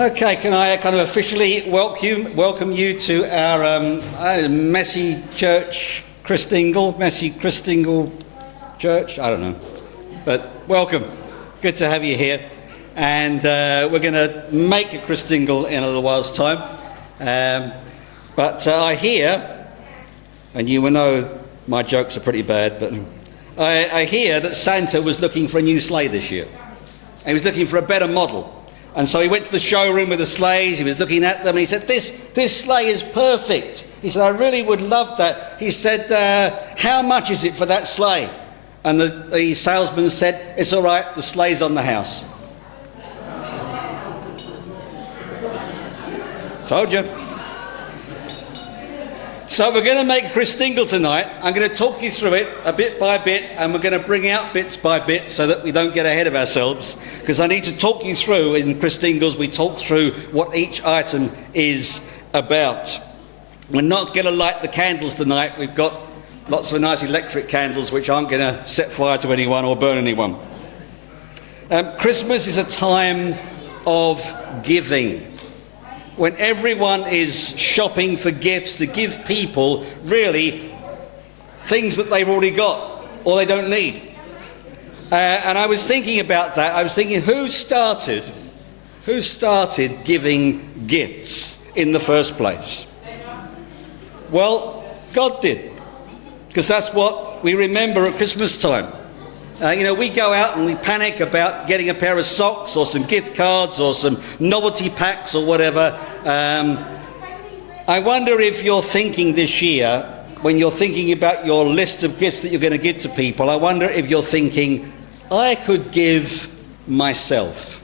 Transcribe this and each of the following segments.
Okay, can I kind of officially welcome you to our messy church, Christingle, messy Christingle church? I don't know, but welcome. Good to have you here. And we're going to make a Christingle in a little while's time. But I hear, and you will know my jokes are pretty bad, but I hear that Santa was looking for a new sleigh this year. And he was looking for a better model. And so he went to the showroom with the sleighs, he was looking at them, and he said, this sleigh is perfect. He said, I really would love that. He said, how much is it for that sleigh? And the salesman said, it's all right, the sleigh's on the house. Told you. So we're going to make Christingle tonight. I'm going to talk you through it a bit by bit, and we're going to bring out bits by bit so that we don't get ahead of ourselves, because I need to talk you through, in Christingles, we talk through what each item is about. We're not going to light the candles tonight. We've got lots of nice electric candles which aren't going to set fire to anyone or burn anyone. Christmas is a time of giving, when everyone is shopping for gifts to give people, really, things that they've already got or they don't need. And I was thinking about that. I was thinking, who started giving gifts in the first place? Well, God did, because that's what we remember at Christmas time. We go out and we panic about getting a pair of socks or some gift cards or some novelty packs or whatever. I wonder if you're thinking this year, when you're thinking about your list of gifts that you're going to give to people, I wonder if you're thinking, I could give myself.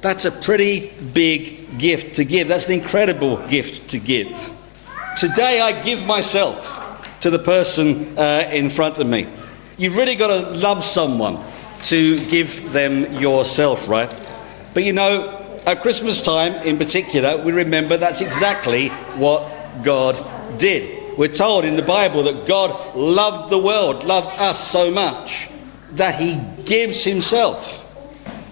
That's a pretty big gift to give. That's an incredible gift to give. Today I give myself to the person in front of me. You've really got to love someone to give them yourself, right? But at Christmas time in particular, we remember that's exactly what God did. We're told in the Bible that God loved the world, loved us so much, that he gives himself.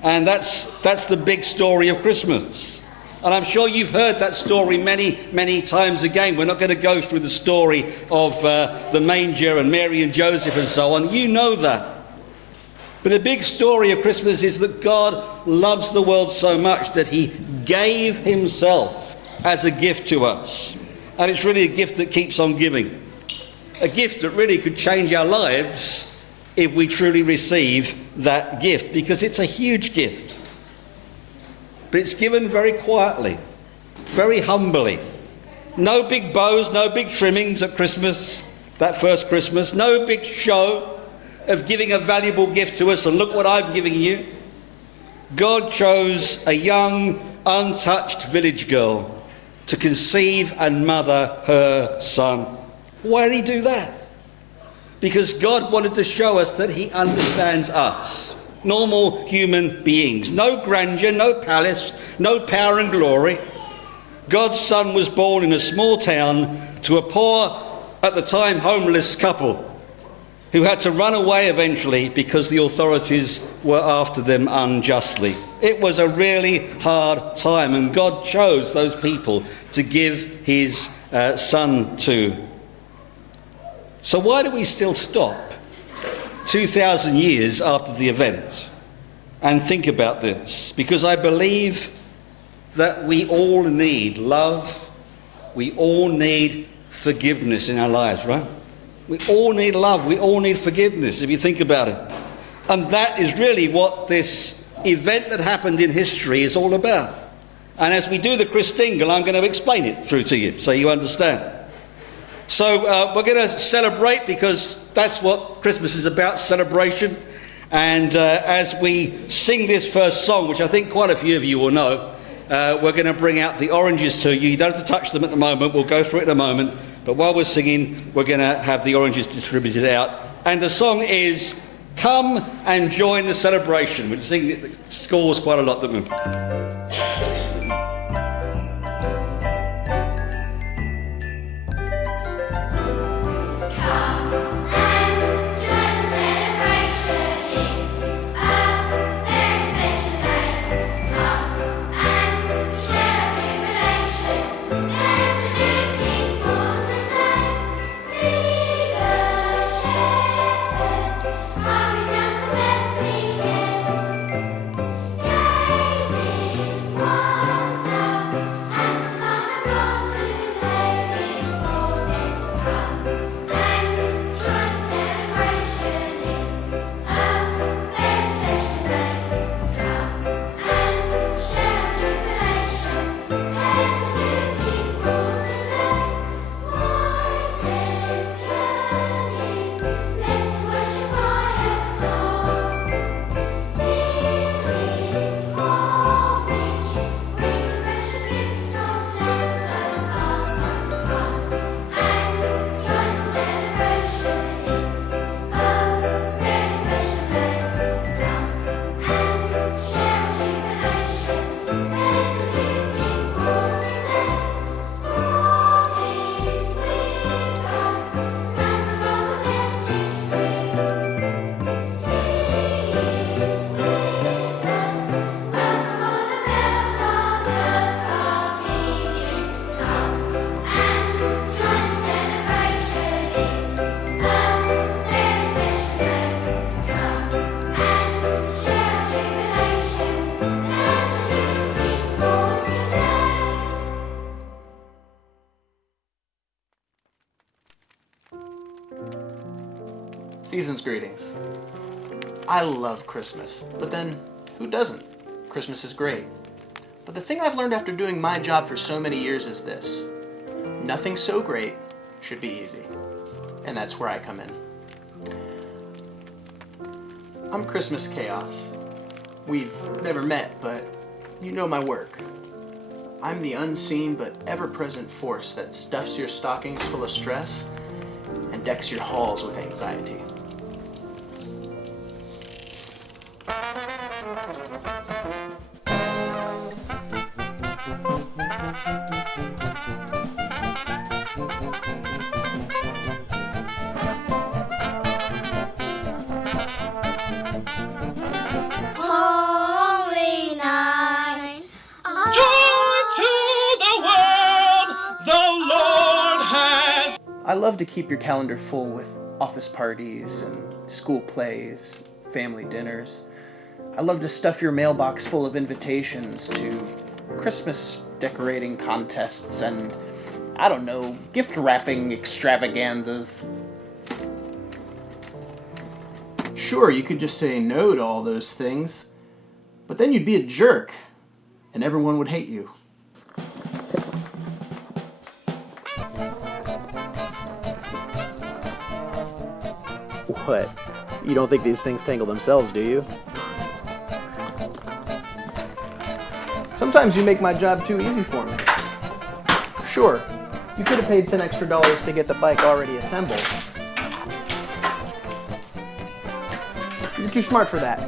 And that's the big story of Christmas. And I'm sure you've heard that story many, many times again. We're not going to go through the story of the manger and Mary and Joseph and so on. You know that. But the big story of Christmas is that God loves the world so much that he gave himself as a gift to us. And it's really a gift that keeps on giving. A gift that really could change our lives if we truly receive that gift, because it's a huge gift. But it's given very quietly, very humbly. No big bows, no big trimmings at Christmas, that first Christmas. No big show of giving a valuable gift to us and look what I'm giving you. God chose a young, untouched village girl to conceive and mother her son. Why did he do that? Because God wanted to show us that he understands us. Normal human beings. No grandeur, no palace, no power and glory. God's son was born in a small town to a poor, at the time homeless couple who had to run away eventually because the authorities were after them unjustly. It was a really hard time, and God chose those people to give his son to. So why do we still stop 2,000 years after the event and think about this? Because I believe that we all need love, we all need forgiveness in our lives, right? We all need love, we all need forgiveness, if you think about it. And that is really what this event that happened in history is all about. And as we do the Christingle, I'm going to explain it through to you so you understand. So we're going to celebrate, because that's what Christmas is about, celebration. And as we sing this first song, which I think quite a few of you will know, we're going to bring out the oranges to you. You don't have to touch them at the moment. We'll go through it in a moment. But while we're singing, we're going to have the oranges distributed out. And the song is Come and Join the Celebration. We sing it, it scores quite a lot, don't we? Celebration, it's a very special day. Come Season's greetings. I love Christmas, but then who doesn't? Christmas is great. But the thing I've learned after doing my job for so many years is this: nothing so great should be easy. And that's where I come in. I'm Christmas Chaos. We've never met, but you know my work. I'm the unseen but ever-present force that stuffs your stockings full of stress and decks your halls with anxiety. Holy night. Joy to the world, the Lord has. I love to keep your calendar full with office parties and school plays, family dinners. I love to stuff your mailbox full of invitations to Christmas decorating contests and, I don't know, gift wrapping extravaganzas. Sure, you could just say no to all those things, but then you'd be a jerk, and everyone would hate you. What? You don't think these things tangle themselves, do you? Sometimes you make my job too easy for me. Sure, you could have paid $10 extra to get the bike already assembled. You're too smart for that.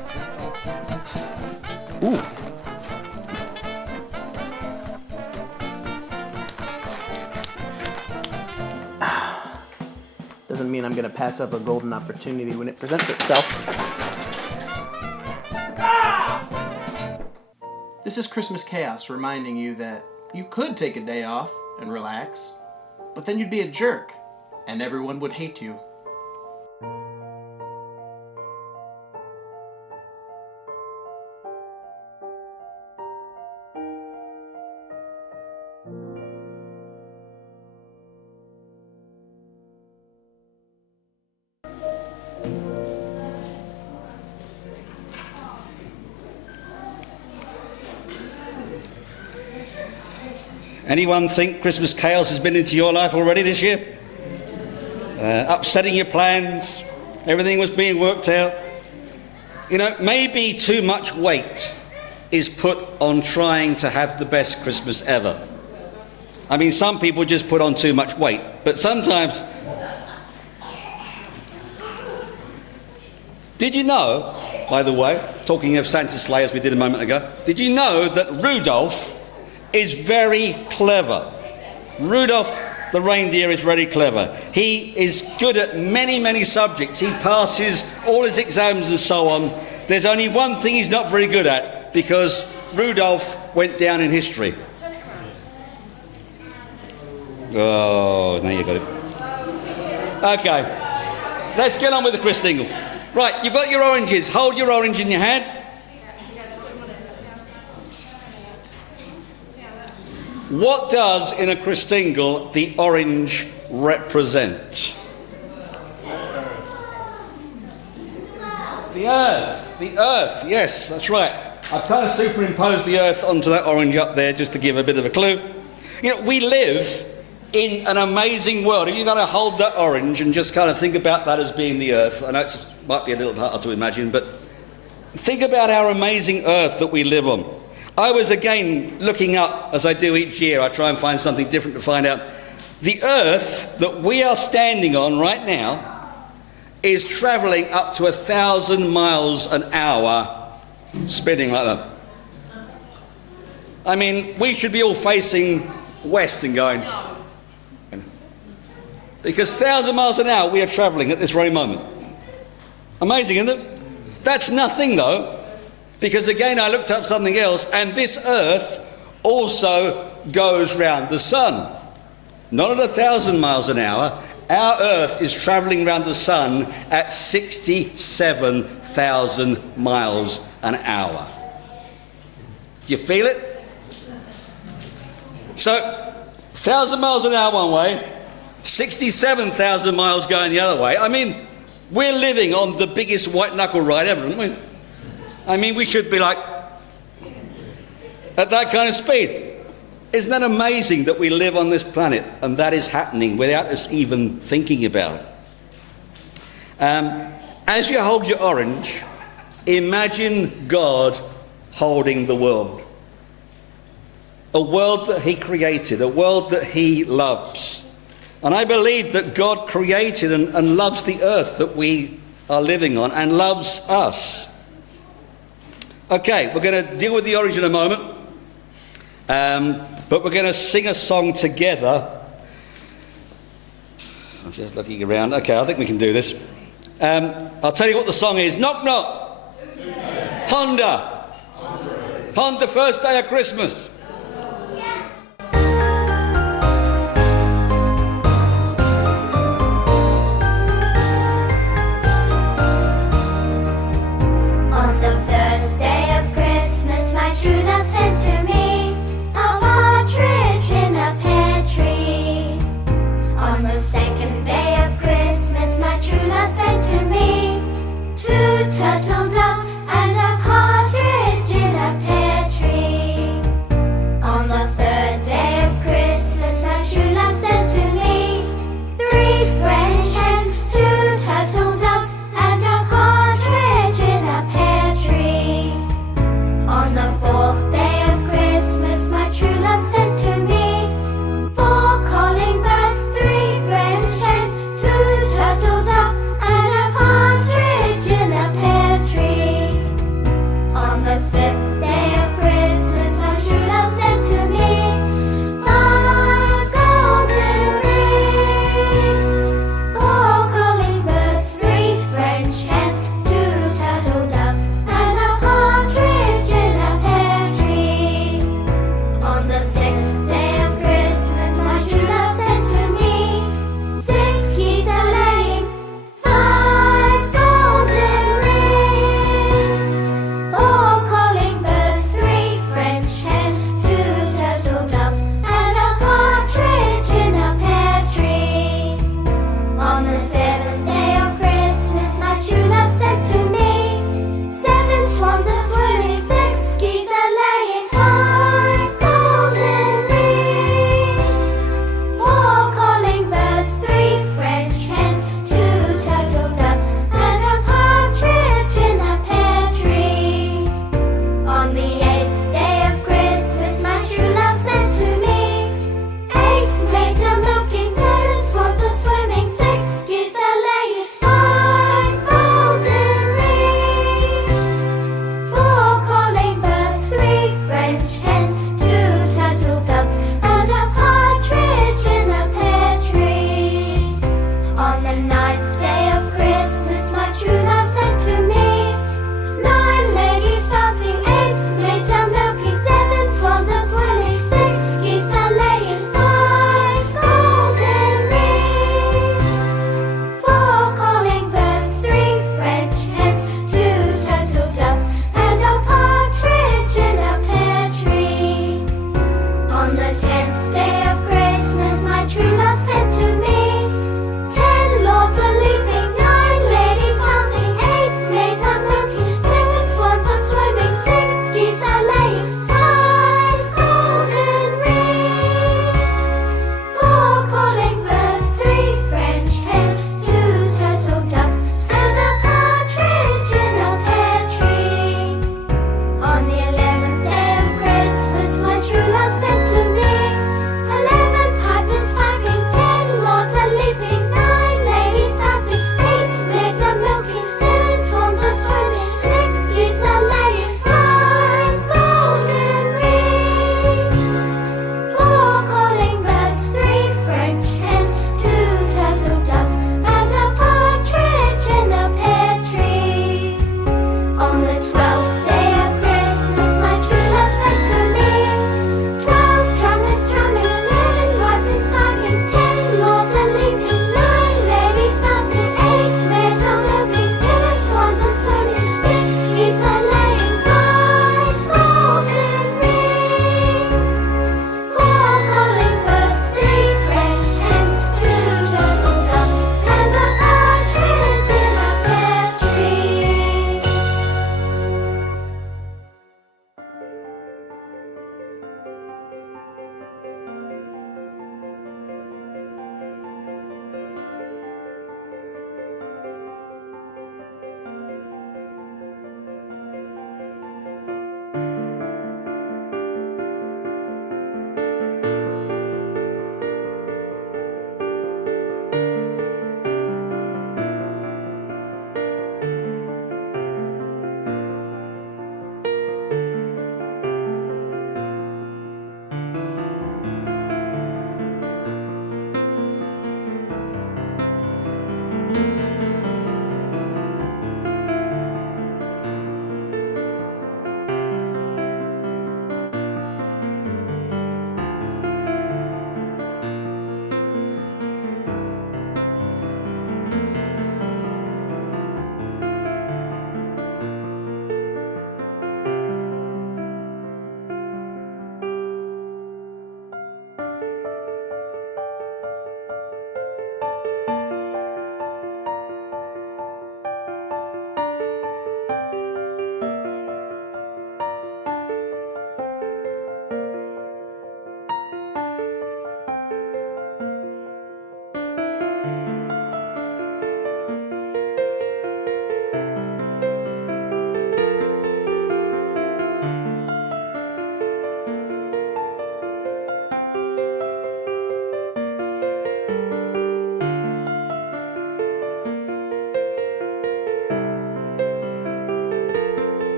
Ooh. Doesn't mean I'm gonna pass up a golden opportunity when it presents itself. This is Christmas Chaos reminding you that you could take a day off and relax, but then you'd be a jerk, and everyone would hate you. Anyone think Christmas chaos has been into your life already this year? Upsetting your plans, everything was being worked out. You know, maybe too much weight is put on trying to have the best Christmas ever. I mean, some people just put on too much weight, but sometimes... Did you know, by the way, talking of Santa's sleigh as we did a moment ago, did you know that Rudolph is very clever? Rudolph the reindeer is very clever. He is good at many, many subjects. He passes all his exams and so on. There's only one thing he's not very good at, because Rudolph went down in history. Oh, now you got it. Okay, let's get on with the Christingle. Right, you've got your oranges. Hold your orange in your hand. What does, in a Christingle, the orange represent? The earth. The earth, yes, that's right. I've kind of superimposed the earth onto that orange up there just to give a bit of a clue. You know, we live in an amazing world. If you're going to hold that orange and just kind of think about that as being the earth, I know it might be a little hard to imagine, but think about our amazing earth that we live on. I was again looking up, as I do each year, I try and find something different to find out. The earth that we are standing on right now is travelling up to 1,000 miles an hour, spinning like that. I mean, we should be all facing west and going. Because 1,000 miles an hour we are travelling at this very moment. Amazing, isn't it? That's nothing though. Because again, I looked up something else, and this earth also goes round the sun. Not at 1,000 miles an hour. Our earth is travelling round the sun at 67,000 miles an hour. Do you feel it? So, 1,000 miles an hour one way, 67,000 miles going the other way. I mean, we're living on the biggest white knuckle ride ever, aren't we? I mean, we should be like at that kind of speed. Isn't that amazing that we live on this planet and that is happening without us even thinking about it? As you hold your orange, imagine God holding the world. A world that he created, a world that he loves. And I believe that God created and loves the earth that we are living on and loves us. Okay, we're going to deal with the orange in a moment. But we're going to sing a song together. I'm just looking around. Okay, I think we can do this. I'll tell you what the song is. Knock, knock. Honda. Honda, first day of Christmas. On the first day of Christmas, my true love sent to me a partridge in a pear tree. On the second day of Christmas, my true love sent to me 2 turtle doves and a partridge in a pear tree. On the third day of Christmas, my true love sent to me 3 French hens, 2 turtle doves, and a partridge in a pear tree. On the fourth day of Christmas, my true love sent to me 4 calling birds, 3 French hens, 2 turtle doves, and a partridge in a pear tree.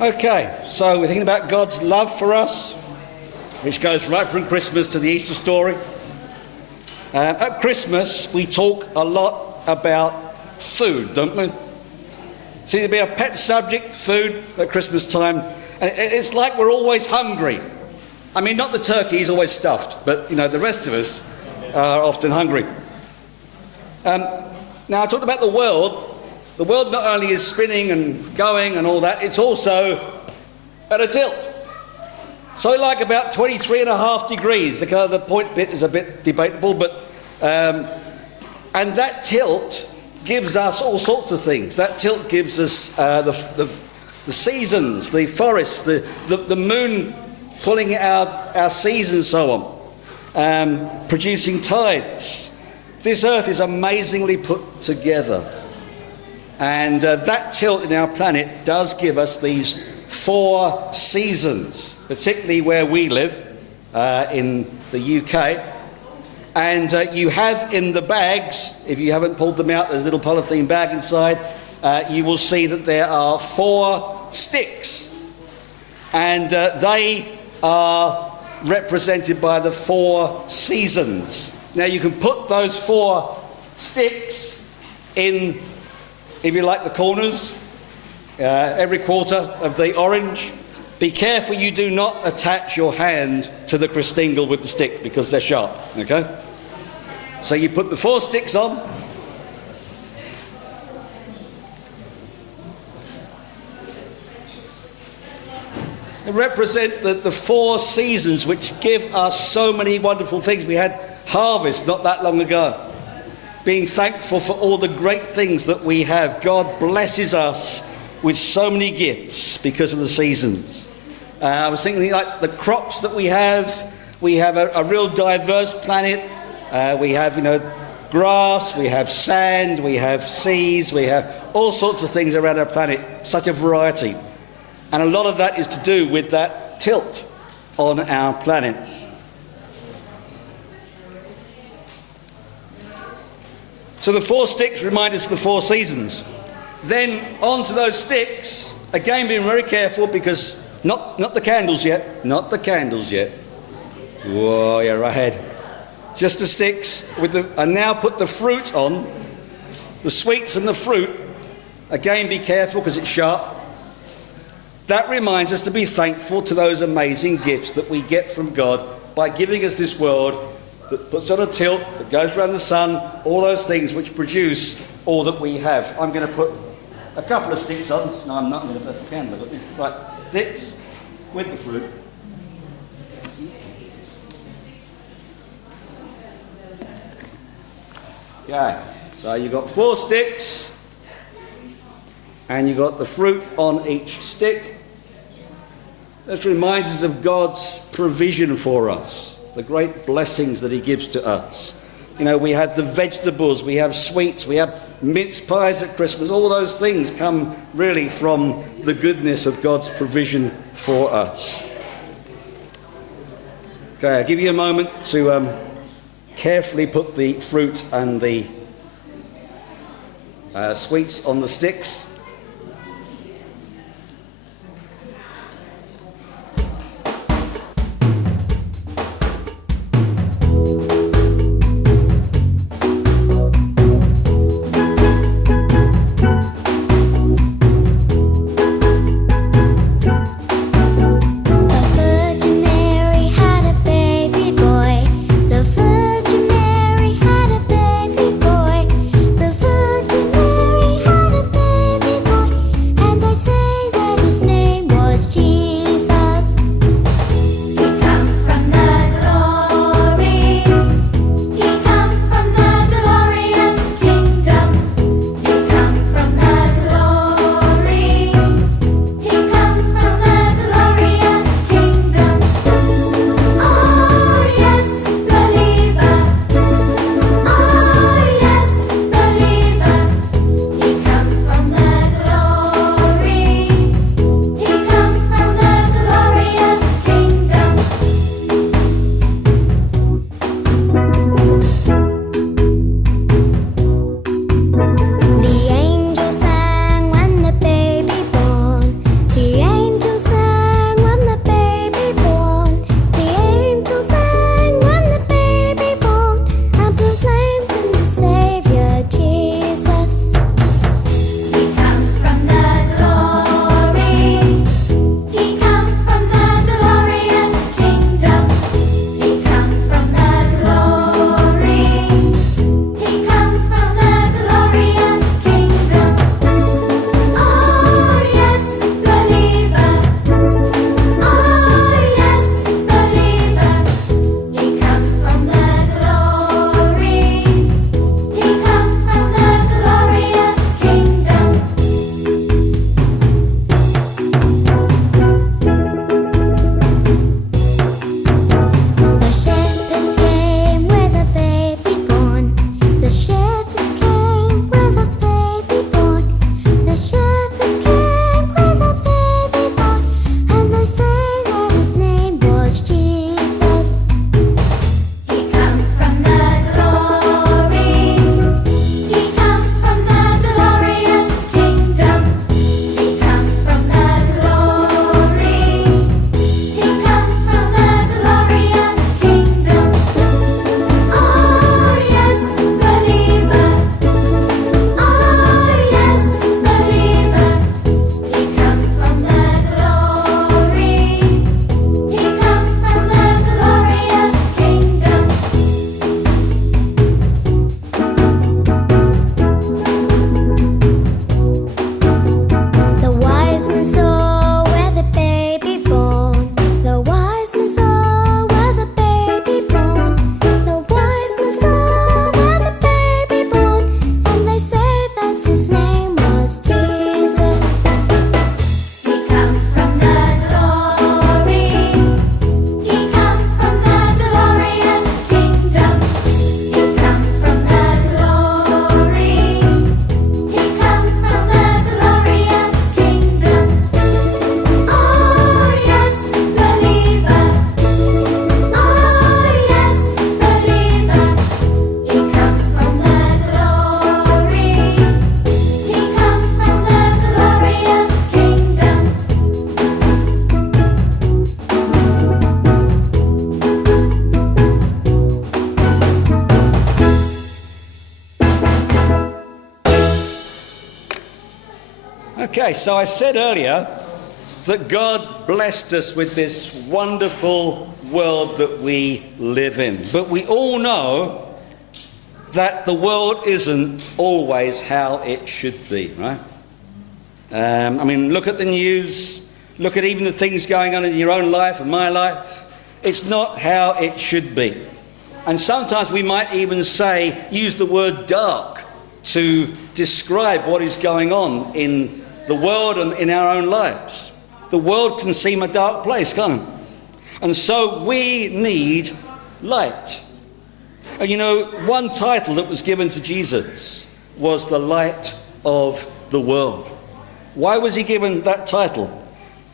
Okay, so we're thinking about God's love for us, which goes right from Christmas to the Easter story. At Christmas, we talk a lot about food, don't we? Seems to be a pet subject, food, at Christmas time. And it's like we're always hungry. I mean, not the turkey, he's always stuffed, but, you know, the rest of us are often hungry. Now, I talked about the world. The world not only is spinning and going and all that, it's also at a tilt. So like about 23.5 degrees. The point bit is a bit debatable, but and that tilt gives us all sorts of things. That tilt gives us the seasons, the forests, the moon pulling out our seasons, so on, producing tides. This earth is amazingly put together. And that tilt in our planet does give us these 4 seasons, particularly where we live in the UK. And you have in the bags, if you haven't pulled them out, there's a little polythene bag inside, you will see that there are 4 sticks. And they are represented by the 4 seasons. Now you can put those 4 sticks in, if you like, the corners, every quarter of the orange. Be careful you do not attach your hand to the Christingle with the stick, because they're sharp, okay? So you put the 4 sticks on. They represent the 4 seasons which give us so many wonderful things. We had harvest not that long ago. Being thankful for all the great things that we have. God blesses us with so many gifts because of the seasons. I was thinking like the crops that we have. We have a real diverse planet. We have, you know, grass, we have sand, we have seas, we have all sorts of things around our planet, such a variety. And a lot of that is to do with that tilt on our planet. So the 4 sticks remind us of the 4 seasons. Then onto those sticks, again being very careful, because not the candles yet, not the candles yet. Whoa, yeah, right ahead. Just the sticks, and now put the fruit on, the sweets and the fruit. Again, be careful because it's sharp. That reminds us to be thankful to those amazing gifts that we get from God by giving us this world that puts on a tilt, that goes around the sun, all those things which produce all that we have. I'm going to put a couple of sticks on. No, I'm not going to press the candle. Right, this with the fruit. Okay, so you've got 4 sticks, and you've got the fruit on each stick. This reminds us of God's provision for us, the great blessings that he gives to us. You know, we have the vegetables, we have sweets, we have mince pies at Christmas. All those things come really from the goodness of God's provision for us. Okay, I'll give you a moment to carefully put the fruit and the sweets on the sticks. Baby Okay, so I said earlier that God blessed us with this wonderful world that we live in. But we all know that the world isn't always how it should be, right? I mean, look at the news, look at even the things going on in your own life and my life. It's not how it should be. And sometimes we might even use the word dark to describe what is going on in the world and in our own lives. The world can seem a dark place, can't it? And so we need light. And you know, one title that was given to Jesus was the light of the world. Why was he given that title?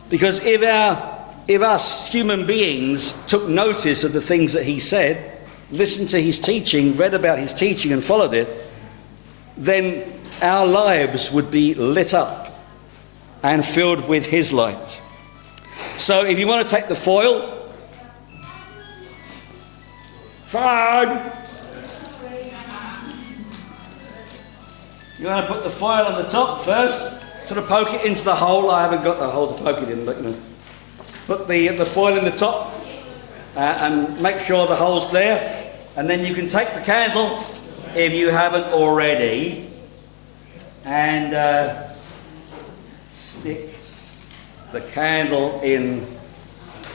Because if us human beings took notice of the things that he said, listened to his teaching, read about his teaching and followed it, then our lives would be lit up and filled with his light. So if you want to take the foil, forward. You're going to put the foil on the top first, sort of poke it into the hole. I haven't got the hole to poke it in, but you know, put the foil in the top and make sure the hole's there, and then you can take the candle, if you haven't already, and stick the candle in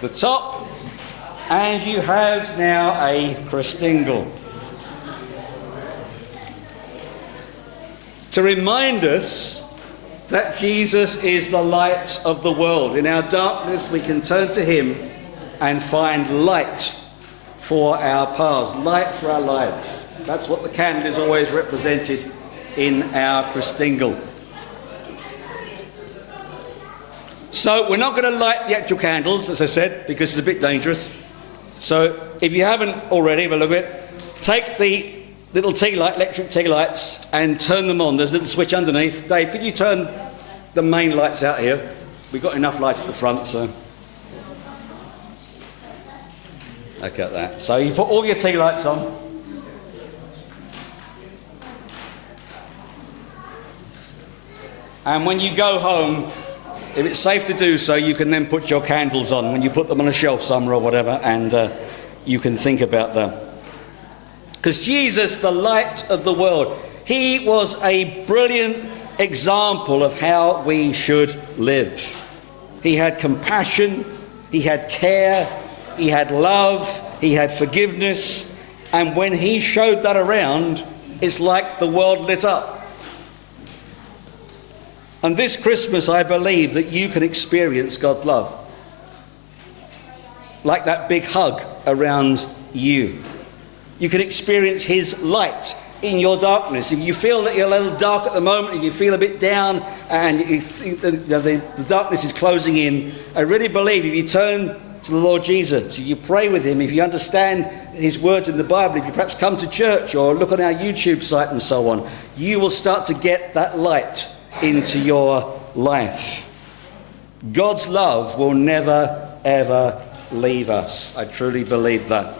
the top, and you have now a Christingle. To remind us that Jesus is the light of the world. In our darkness, we can turn to him and find light for our paths, light for our lives. That's what the candle is always represented in our Christingle. So we're not going to light the actual candles, as I said, because it's a bit dangerous. So if you haven't already, have a look at it. Take the little tea light, electric tea lights, and turn them on. There's a little switch underneath. Dave, could you turn the main lights out here? We've got enough light at the front, so. Look at that. So you put all your tea lights on. And when you go home, if it's safe to do so, you can then put your candles on when you put them on a shelf somewhere or whatever, and you can think about them. Because Jesus, the light of the world, he was a brilliant example of how we should live. He had compassion, he had care, he had love, he had forgiveness, and when he showed that around, it's like the world lit up. And this Christmas, I believe that you can experience God's love. Like that big hug around you. You can experience his light in your darkness. If you feel that you're a little dark at the moment, if you feel a bit down and you think that the darkness is closing in, I really believe if you turn to the Lord Jesus, if you pray with him, if you understand his words in the Bible, if you perhaps come to church or look on our YouTube site and so on, you will start to get that light into your life. God's love will never, ever leave us. I truly believe that.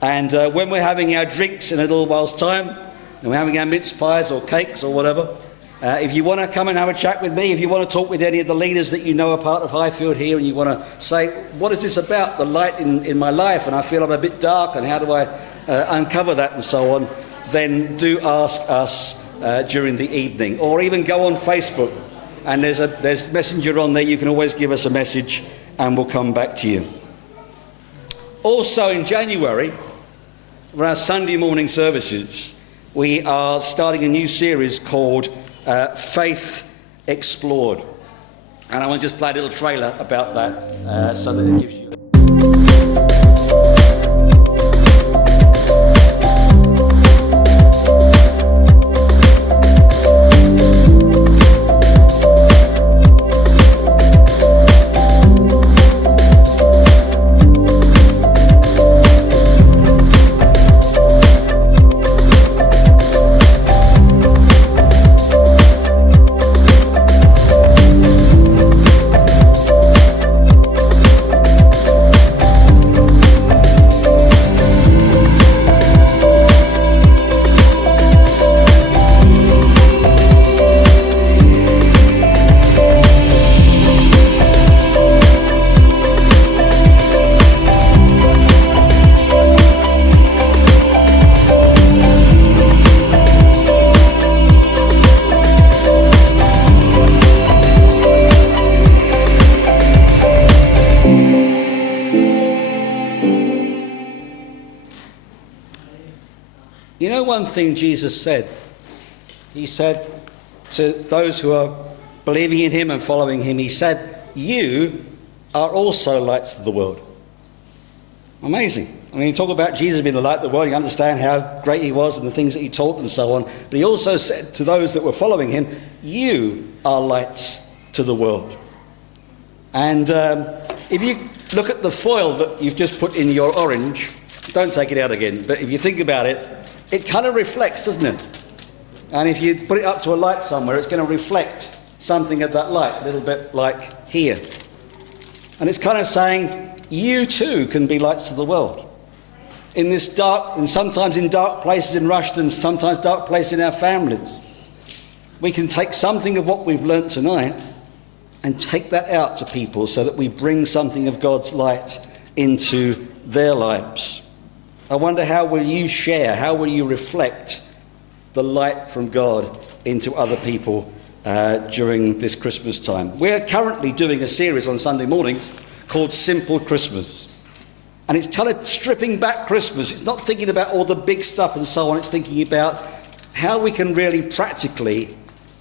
And when we're having our drinks in a little while's time, and we're having our mince pies or cakes or whatever, if you want to come and have a chat with me, if you want to talk with any of the leaders that you know are part of Highfield here, and you want to say, what is this about, the light in my life, and I feel I'm a bit dark, and how do I uncover that and so on, then do ask us during the evening. Or even go on Facebook, and there's Messenger on there. You can always give us a message, and we'll come back to you. Also in January, for our Sunday morning services, we are starting a new series called Faith Explored. And I want to just play a little trailer about that so that it gives you... You know one thing Jesus said? He said to those who are believing in him and following him, he said, you are also lights of the world. Amazing. I mean, you talk about Jesus being the light of the world, you understand how great he was and the things that he taught and so on. But he also said to those that were following him, you are lights to the world. And if you look at the foil that you've just put in your orange, don't take it out again, but if you think about it, it kind of reflects, doesn't it? And if you put it up to a light somewhere, it's going to reflect something of that light, a little bit like here. And it's kind of saying, you too can be lights to the world. In this dark, and sometimes in dark places in Rushden, sometimes dark places in our families, we can take something of what we've learnt tonight and take that out to people so that we bring something of God's light into their lives. I wonder, how will you share, how will you reflect the light from God into other people during this Christmas time? We're currently doing a series on Sunday mornings called Simple Christmas. And it's kind of stripping back Christmas. It's not thinking about all the big stuff and so on. It's thinking about how we can really practically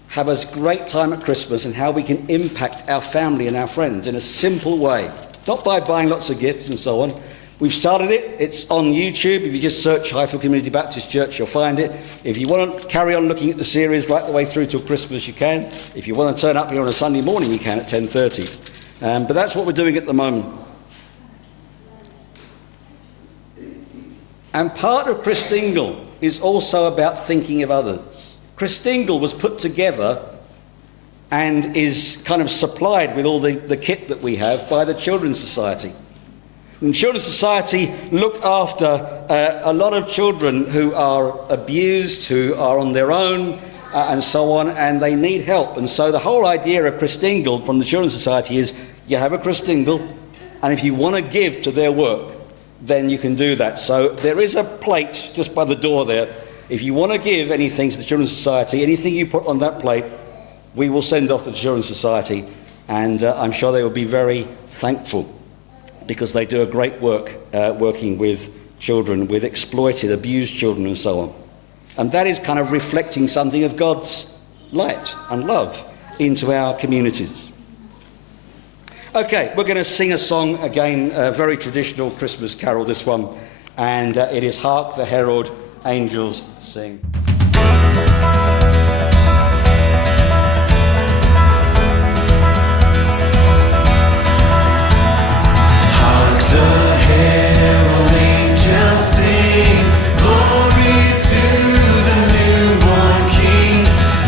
have a great time at Christmas and how we can impact our family and our friends in a simple way. Not by buying lots of gifts and so on. We've started it. It's on YouTube. If you just search Highfield Community Baptist Church, you'll find it. If you want to carry on looking at the series right the way through till Christmas, you can. If you want to turn up here on a Sunday morning, you can at 10:30. But that's what we're doing at the moment. And part of Christingle is also about thinking of others. Christingle was put together and is kind of supplied with all the kit that we have by the Children's Society. And Children's Society look after a lot of children who are abused, who are on their own, and so on, and they need help. And so the whole idea of Christingle from the Children's Society is you have a Christingle, and if you want to give to their work, then you can do that. So there is a plate just by the door there. If you want to give anything to the Children's Society, anything you put on that plate, we will send off to the Children's Society, and I'm sure they will be very thankful, because they do a great work working with children, with exploited, abused children and so on. And that is kind of reflecting something of God's light and love into our communities. Okay, we're going to sing a song again, a very traditional Christmas carol, this one, and it is Hark the Herald Angels Sing. The herald angels sing, glory to the newborn King.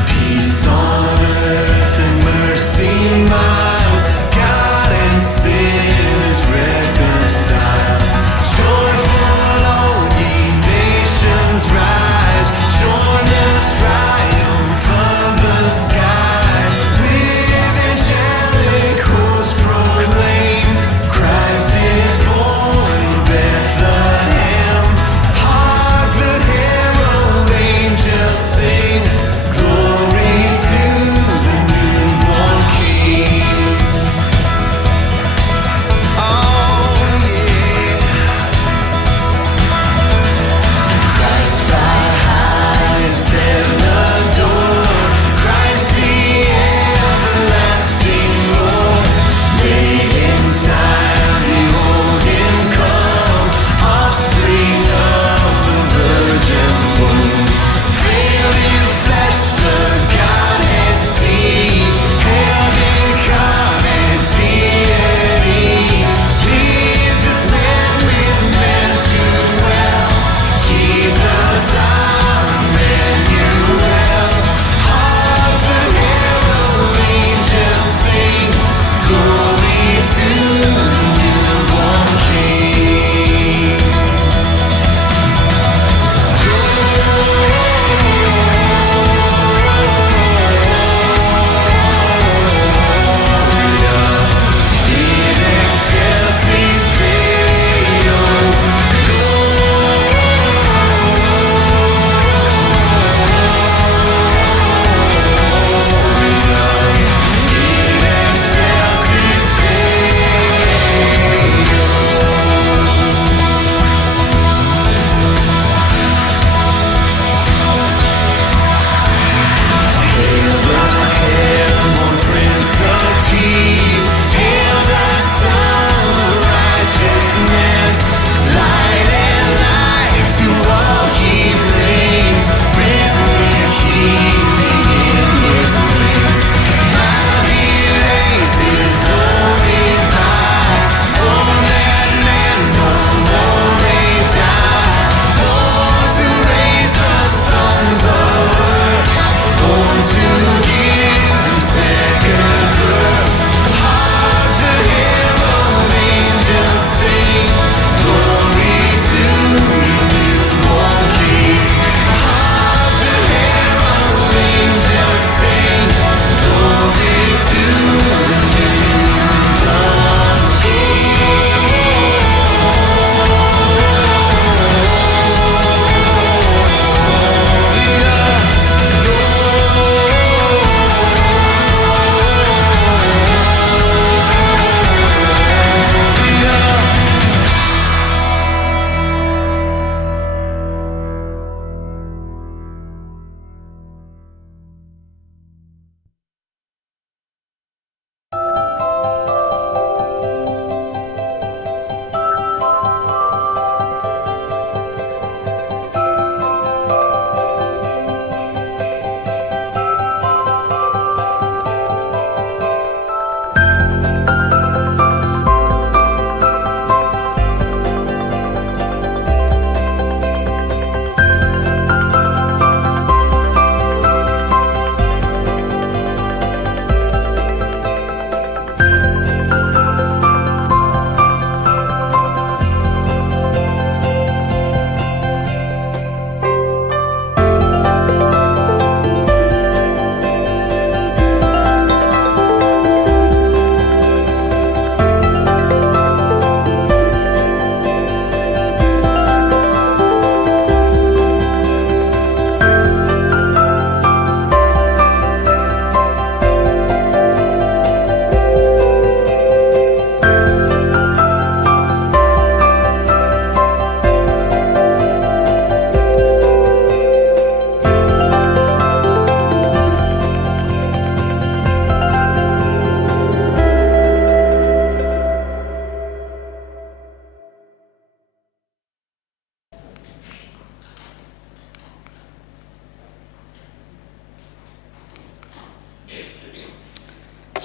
Peace on earth and mercy mild, God and sinners reconciled. Joyful all ye nations rise.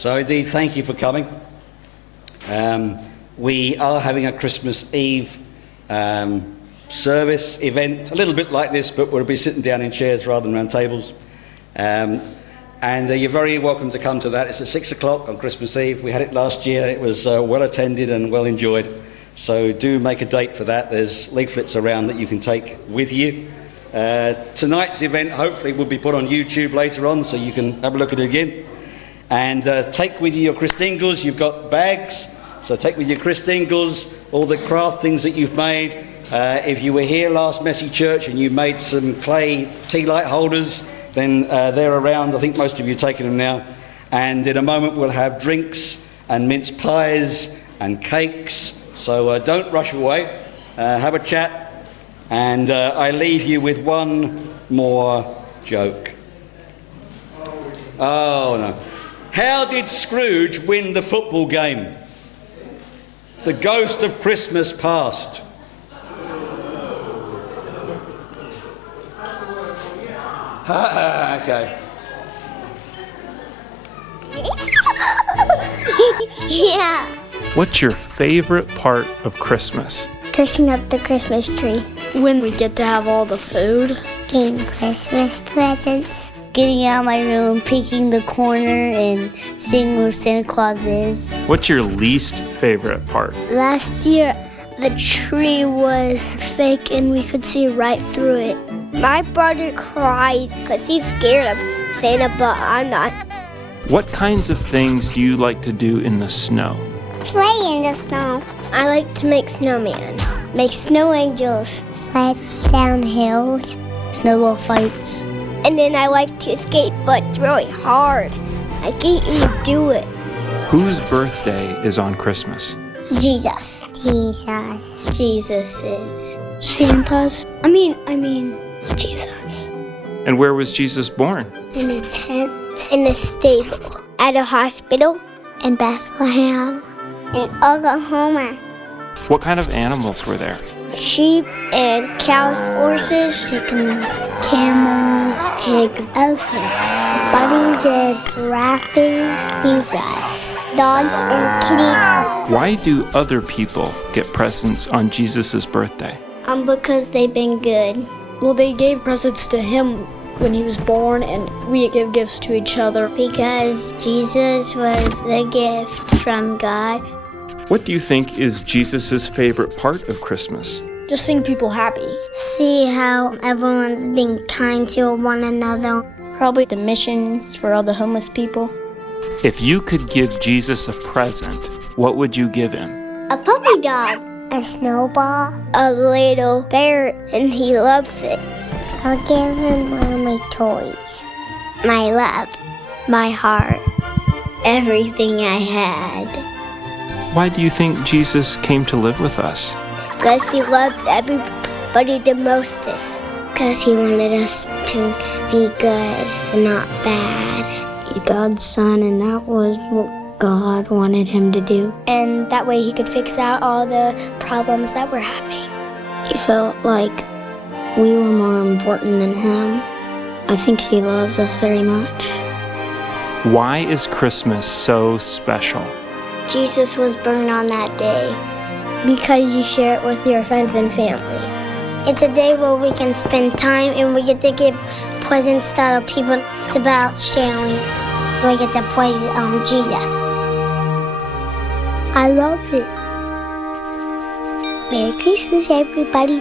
So indeed, thank you for coming. We are having a Christmas Eve service event, a little bit like this, but we'll be sitting down in chairs rather than around tables. And you're very welcome to come to that. It's at 6 o'clock on Christmas Eve. We had it last year. It was well attended and well enjoyed. So do make a date for that. There's leaflets around that you can take with you. Tonight's event hopefully will be put on YouTube later on, so you can have a look at it again. And take with you your Christingles. You've got bags, so take with your Christingles, all the craft things that you've made. If you were here last Messy Church and you made some clay tea light holders, then they're around. I think most of you are taking them now. And in a moment we'll have drinks and mince pies and cakes. So don't rush away. Have a chat. And I leave you with one more joke. Oh, no. How did Scrooge win the football game? The ghost of Christmas past. Okay. Yeah. What's your favorite part of Christmas? Dressing up the Christmas tree. When we get to have all the food. Getting Christmas presents. Getting out of my room, picking the corner, and seeing where Santa Claus is. What's your least favorite part? Last year, the tree was fake and we could see right through it. My brother cried because he's scared of Santa, but I'm not. What kinds of things do you like to do in the snow? Play in the snow. I like to make snowmen, make snow angels, slide down hills, snowball fights. And then I like to skate, but it's really hard. I can't even do it. Whose birthday is on Christmas? Jesus. Jesus is. Santa's. I mean, Jesus. And where was Jesus born? In a tent, in a stable, at a hospital, in Bethlehem, in Oklahoma. What kind of animals were there? Sheep and cows, horses, chickens, camels, pigs, elephants, bunnies and giraffes, zebras, dogs and kitties. Why do other people get presents on Jesus' birthday? Because they've been good. Well, they gave presents to him when he was born, and we give gifts to each other. Because Jesus was the gift from God. What do you think is Jesus' favorite part of Christmas? Just seeing people happy. See how everyone's being kind to one another. Probably the missions for all the homeless people. If you could give Jesus a present, what would you give him? A puppy dog. A snowball. A little bear, and he loves it. I'll give him all my toys. My love. My heart. Everything I had. Why do you think Jesus came to live with us? Because he loves everybody the mostest. Because he wanted us to be good and not bad. He's God's son, and that was what God wanted him to do. And that way he could fix out all the problems that we're having. He felt like we were more important than him. I think he loves us very much. Why is Christmas so special? Jesus was born on that day because you share it with your friends and family. It's a day where we can spend time and we get to give presents to other people. It's about sharing. We get to praise Jesus. I love it. Merry Christmas, everybody.